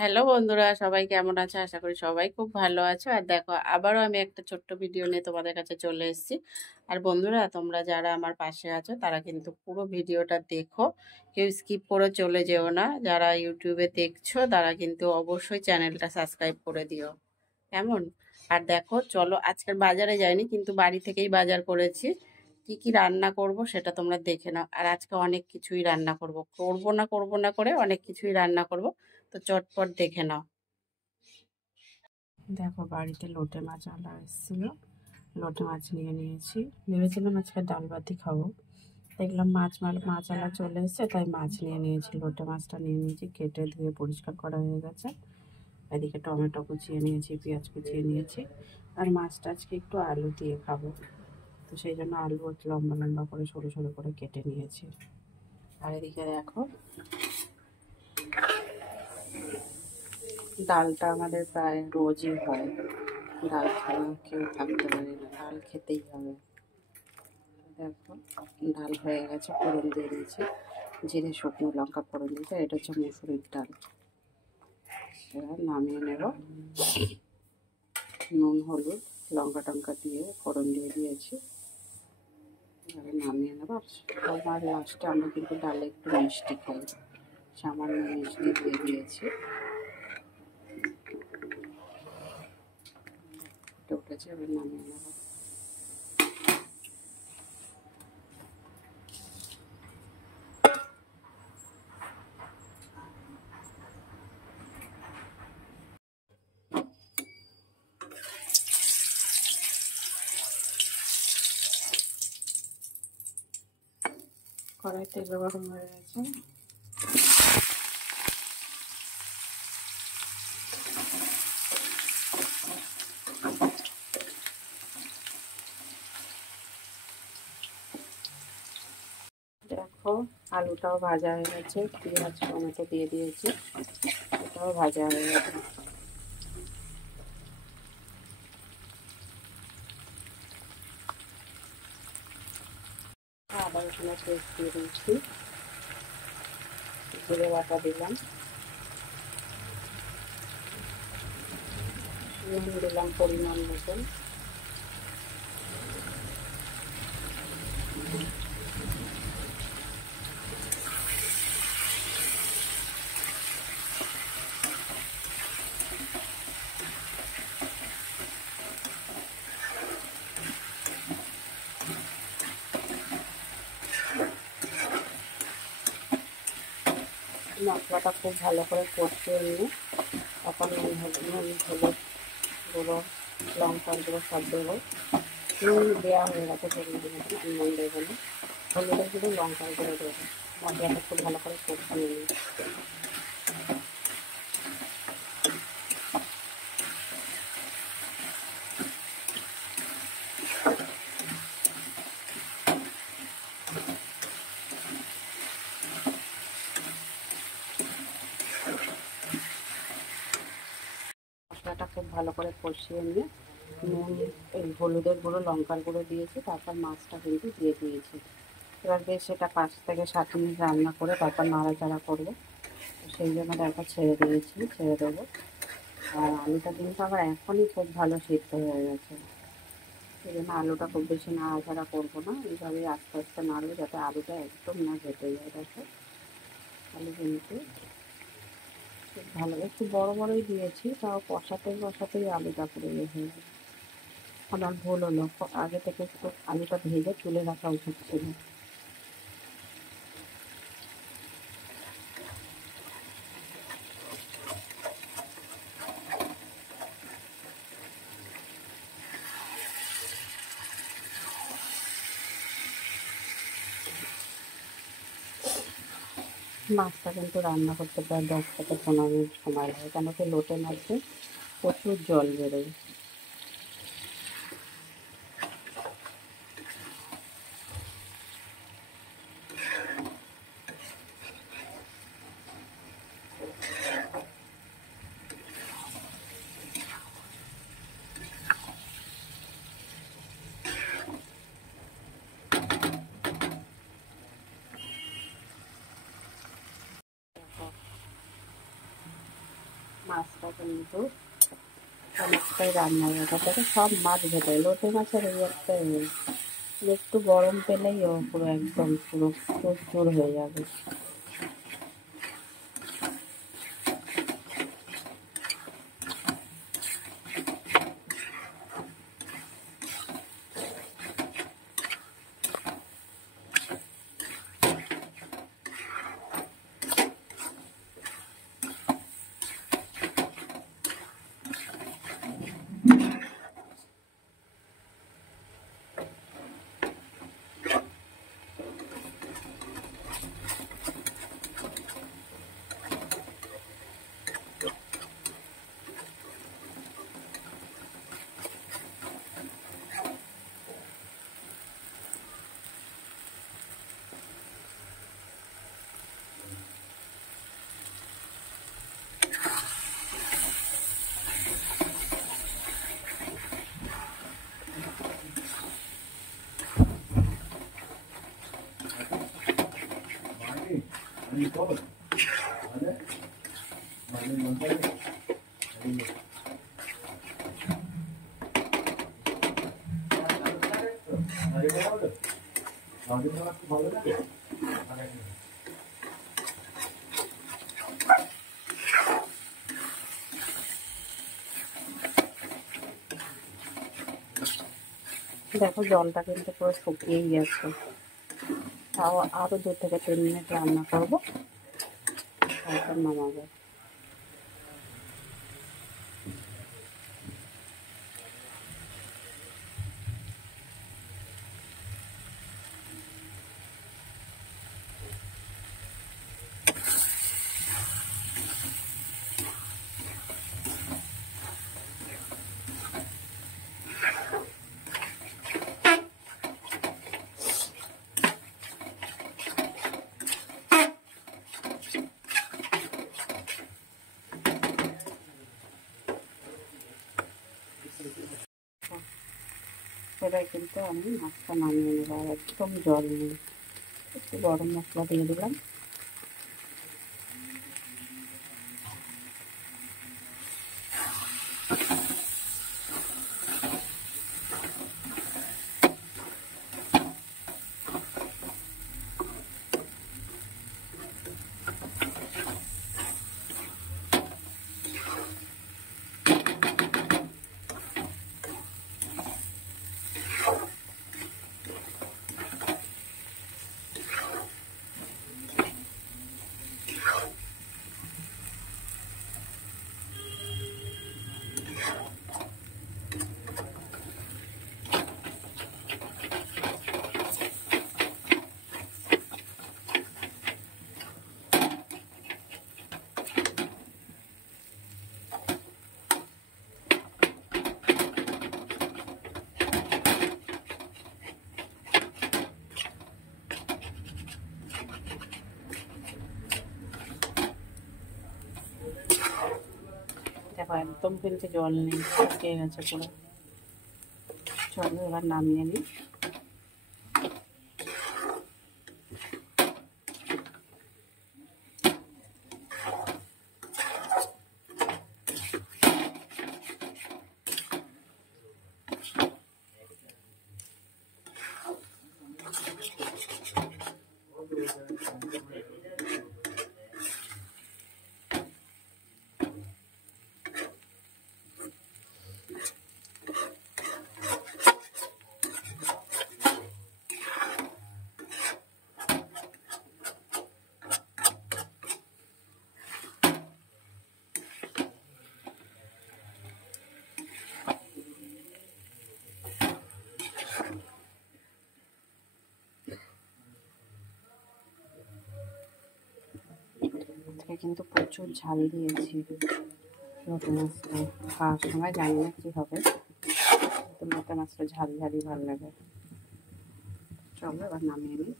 Hello বন্ধুরা, সবাই কেমন আছো? আশা করি সবাই খুব ভালো আছো। আর দেখো, আবারও আমি একটা ছোট্ট ভিডিও নিয়ে তোমাদের কাছে চলে এসেছি। আর বন্ধুরা, তোমরা যারা আমার পাশে আছো তারা কিন্তু পুরো ভিডিওটা দেখো, কেউ স্কিপ করে চলে যেও না। যারা ইউটিউবে দেখছো তারা কিন্তু অবশ্যই চ্যানেলটা সাবস্ক্রাইব করে দিও, কেমন? আর দেখো, চলো, আজকের বাজারে যাইনি কিন্তু বাড়ি থেকেই বাজার করেছি। কি কি রান্না করব সেটা তোমরা দেখে নাও। আর আজকে অনেক কিছুই রান্না করব না করে অনেক কিছুই রান্না করব। তো চটপট দেখে নাও। দেখো, বাড়িতে লোটে মাছ আলা এসেছিল, লোটে মাছ নিয়ে নিয়েছি। ভেবেছিলাম আজকে ডাল ভাতই খাবো, দেখলাম মাছ আলা চলে এসেছে, তাই মাছ নিয়ে নিয়েছি। লোটে মাছটা নিয়ে নিয়েছি, কেটে ধুয়ে পরিষ্কার করা হয়ে গেছে। এদিকে টমেটো কুচিয়ে নিয়েছি, পেঁয়াজ কুচিয়ে নিয়েছি। আর মাছটা আজকে একটু আলু দিয়ে খাবো, তো সেই জন্য আলু লম্বা লম্বা করে সরু সরু করে কেটে নিয়েছি। আর এদিকে দেখো, ডালটা আমাদের প্রায় রোজই হয়, ডাল ছাড়া কেউ থাকতে পারে না, ডাল খেতেই হবে। দেখো, ডাল হয়ে গেছে, ফোড়ন দিয়ে দিয়েছি, জিরে শুকনো লঙ্কা ফোড়ন দিয়েছে। এটা হচ্ছে মুসুরির ডাল। এবার নামিয়ে নেব। নুন হলুদ লঙ্কা টঙ্কা দিয়ে ফোড়ন দিয়ে দিয়েছি, এবার নামিয়ে নেব। আর লাস্টে আমরা কিন্তু ডালে একটু মিষ্টি খাই, সামান্য মিষ্টি দিয়ে দিয়েছি। উঠেছে, এবার নামিয়ে নেব। কড়াই তেল গরম হয়ে গেছে, দেখো আলুটাও ভাজা হয়ে গেছে, পেঁয়াজ টমেটো দিয়ে দিয়েছি, এটাও ভাজা হয়ে গেছে। আদা রসুনের পেস্ট দিয়ে দিয়েছি, জিরে বাটা দিলাম, নুন দিলাম পরিমাণ মতন, মশলাটা খুব ভালো করে কষিয়ে নিয়ে তারপর নুন হলুদ গুঁড়ো লঙ্কার গুঁড়ো সব দেবো। নুন দেওয়া হয়ে গেছে, পরিমাণ মতন নুন দেবো না, হলুদের গুঁড়ো লঙ্কার গুঁড়ো দেবো। মশলাটা খুব ভালো করে কষিয়ে নিই। মশলাটা খুব ভালো করে কষিয়ে নিয়ে নুন হলুদের গুঁড়ো লঙ্কার গুঁড়ো দিয়েছি, তারপর মাছটা কিন্তু দিয়ে দিয়েছি। এবার বেশ সেটা 5 থেকে 7 মিনিট রান্না করে তারপর নাড়াচাড়া করবো। সেই জন্য তারপর ছেড়ে দেবো। আর আলুটা কিন্তু আবার এখনই খুব ভালো সিদ্ধ হয়ে গেছে, সেই জন্য আলুটা খুব বেশি নাড়াচাড়া করবো না, এইভাবে আস্তে আস্তে নাড়বো যাতে আলুটা একদম না ঘেটে যায়। দেখো, আলু কিন্তু খুব ভালো, একটু বড় বড়ই দিয়েছি, তাও কষাতেই আলুটা পুরো ইয়ে হয়ে যায়। আমার ভুল হলো, আগে থেকে একটু আলুটা ভেজে তুলে রাখা উচিত ছিল। মাছটা কিন্তু রান্না করতে প্রায় 10 থেকে 15 মিনিট সময় লাগে, কেন কি লোটে মাছে প্রচুর জল বেরোয়। মাছটা কিন্তু অনেকটাই রান্না হয়ে গেছে, সব মাছ ভেটে লোটে মাছের এই একটা একটু গরম পেলেই ও পুরো একদম পুরো চুর হয়ে যাবে। দেখো জলটা কিন্তু পুরো শুকিয়েই গেছে, তাও আরো 2 থেকে 3 মিনিট রান্না করবো, তারপর নামাবো। এবার কিন্তু আমি মাছটা নামিয়ে নেবো, আর একদম জল নেই, একটু গরম মশলা দিয়ে দিলাম। দেখো একদম কিন্তু জল নেই, শুকিয়ে গেছে পুরো। চলো এবার নামিয়ে নিই। কিন্তু প্রচুর ঝাল দিয়েছি লোটে মাছটা, খাওয়ার সময় জানি না কী হবে, তো লোটে মাছটা ঝাল ঝালই ভালো লাগে। চলো এবার নামিয়ে নিই।